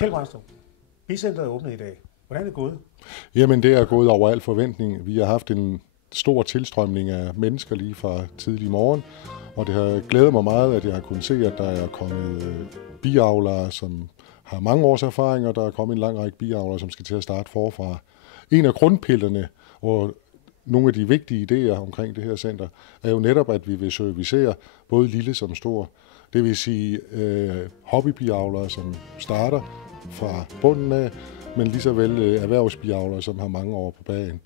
Kjeld Brandstrup, Bicentret er åbnet i dag. Hvordan er det gået? Jamen, det er gået over al forventning. Vi har haft en stor tilstrømning af mennesker lige fra tidlig morgen, og det har glædet mig meget, at jeg har kunnet se, at der er kommet biavlere, som har mange års erfaring, og der er kommet en lang række biavlere, som skal til at starte forfra. En af grundpillerne og nogle af de vigtige idéer omkring det her center er jo netop, at vi vil servicere både lille som stor. Det vil sige hobbybiavlere, som starter fra bunden af, men lige så vel erhvervsbiavlere, som har mange år på bagen.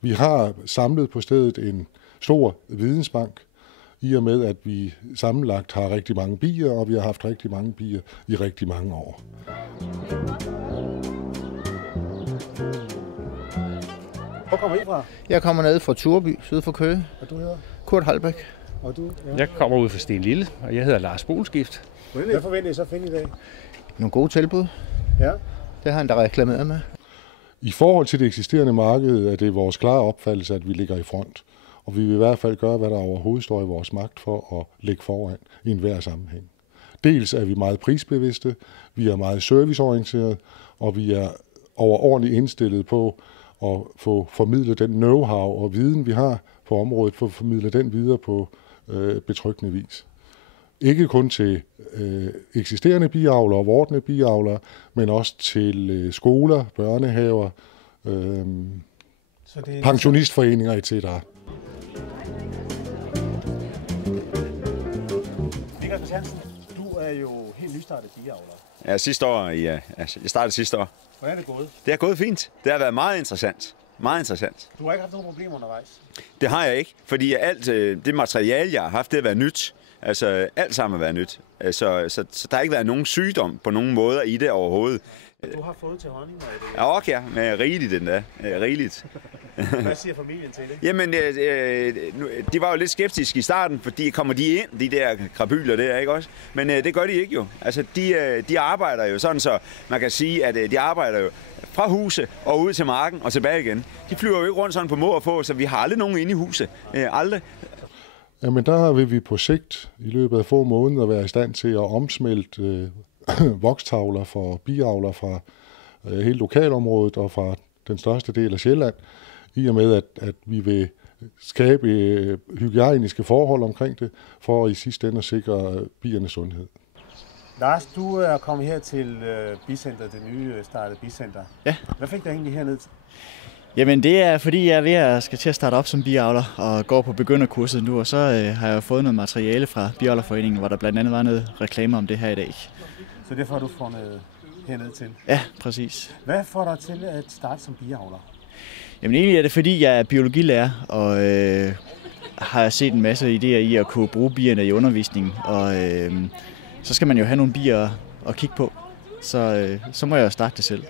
Vi har samlet på stedet en stor vidensbank, i og med at vi sammenlagt har rigtig mange bier, og vi har haft rigtig mange bier i rigtig mange år. Hvor kommer I fra? Jeg kommer ned fra Tureby, syd for Køge. Og du hedder? Kurt Halbæk. Og du? Ja. Jeg kommer ud fra Stenlille, og jeg hedder Lars Bolskift. Hvad forventer I så at finde i dag? Nogle gode tilbud. Ja. Det har han da reklameret med. I forhold til det eksisterende marked er det vores klare opfattelse, at vi ligger i front. Og vi vil i hvert fald gøre, hvad der overhovedet står i vores magt for at ligge foran i enhver sammenhæng. Dels er vi meget prisbevidste, vi er meget serviceorienterede, og vi er overordentligt indstillet på at få formidlet den know-how og viden, vi har på området, for at formidle den videre på betryggende vis. Ikke kun til eksisterende biavlere og vordende biavlere, men også til skoler, børnehaver, pensionistforeninger etc. Niklas Hansen, du er jo helt nystartet biavler. Ja, sidste år. Ja. Jeg startede sidste år. Hvordan er det gået? Det har gået fint. Det har været meget interessant. Meget interessant. Du har ikke haft nogen problemer undervejs? Det har jeg ikke, fordi alt det materiale, jeg har haft, det har været nyt. Altså, alt sammen har været nyt. Så der har ikke været nogen sygdom på nogen måder i det overhovedet. Du har fået til honning, det? Ja, okay, med rigeligt endda. Rigeligt. Hvad siger familien til det? Jamen, de var jo lidt skeptiske i starten, fordi kommer de ind, de der krabyler der, ikke også? Men det gør de ikke jo. Altså, de arbejder jo sådan, så man kan sige, at de arbejder jo fra huset og ud til marken og tilbage igen. De flyver jo ikke rundt sådan på må og få, så vi har aldrig nogen inde i huset. Aldrig. Jamen, der vil vi på sigt i løbet af få måneder være i stand til at omsmelte vokstavler for biavler fra hele lokalområdet og fra den største del af Sjælland, i og med, at vi vil skabe hygiejniske forhold omkring det, for i sidste ende at sikre biernes sundhed. Lars, du er kommet her til Bicentret, det nye startede Bicenter. Ja. Hvad fik dig egentlig herned? Jamen det er fordi jeg er ved at skal til at starte op som biavler og går på begynderkurset nu, og så har jeg fået noget materiale fra Biavlerforeningen, hvor der blandt andet var noget reklame om det her i dag. Så derfor har du fundet herned til? Ja, præcis. Hvad får dig til at starte som biavler? Jamen egentlig er det fordi jeg er biologilærer og har set en masse idéer i at kunne bruge bierne i undervisningen, og så skal man jo have nogle bier at kigge på, så må jeg jo starte det selv.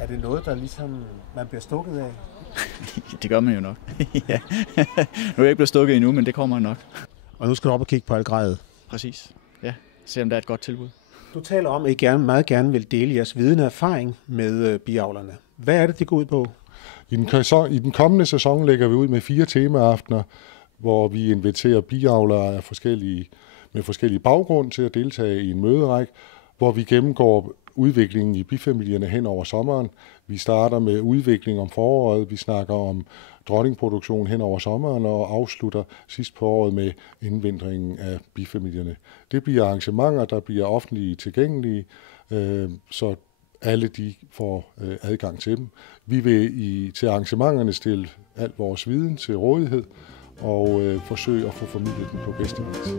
Er det noget, der ligesom man bliver stukket af? Det gør man jo nok. Ja. Nu er jeg ikke blevet stukket endnu, men det kommer nok. Og nu skal du op og kigge på algrædet. Præcis. Ja, se om der er et godt tilbud. Du taler om, at I meget gerne vil dele jeres viden og erfaring med biavlerne. Hvad er det går ud på? I den kommende sæson lægger vi ud med 4 temaaftener, hvor vi inviterer biavlere med forskellige baggrund til at deltage i en møderække, hvor vi gennemgår udviklingen i bifamilierne hen over sommeren. Vi starter med udvikling om foråret, vi snakker om dronningproduktion hen over sommeren og afslutter sidst på året med indvindringen af bifamilierne. Det bliver arrangementer, der bliver offentligt tilgængelige, så alle de får adgang til dem. Vi vil til arrangementerne stille al vores viden til rådighed og forsøge at få formidlet den på bedste vis.